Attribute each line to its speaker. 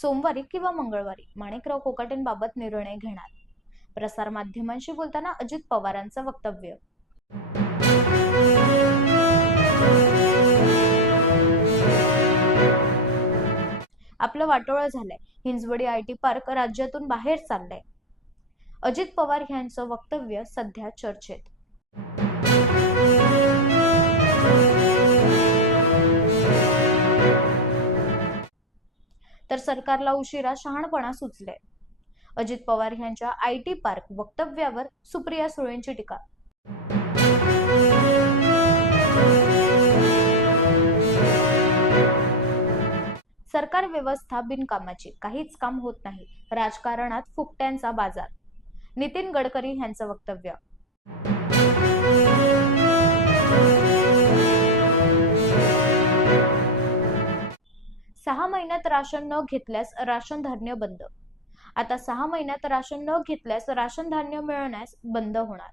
Speaker 1: सोमवारी किंवा मंगळवारी माणिकराव कोकाटेंबाबत निर्णय घेणार. प्रसार माध्यमांशी बोलताना अजित पवारांचं वक्तव्य. आपलं वाटोळं झालंय. हिंजवडी आय टी पार्क राज्यातून बाहेर चाललंय. अजित पवार यांचं वक्तव्य सध्या चर्चेत. तर सरकारला उशिरा शहाणपणा सुचले अजित पवार यांच्या आय टी पार्क वक्तव्यावर सुप्रिया सुळेंची टीका. सरकार व्यवस्था बिनकामाची काहीच काम होत नाही. राजकारणात फुकट्यांचा बाजार. नितीन गडकरी यांचं वक्तव्य. सहा महिन्यात राशन न घेतल्यास राशन धान्य बंद. आता सहा महिन्यात राशन न घेतल्यास राशन धान्य मिळण्यास बंद होणार.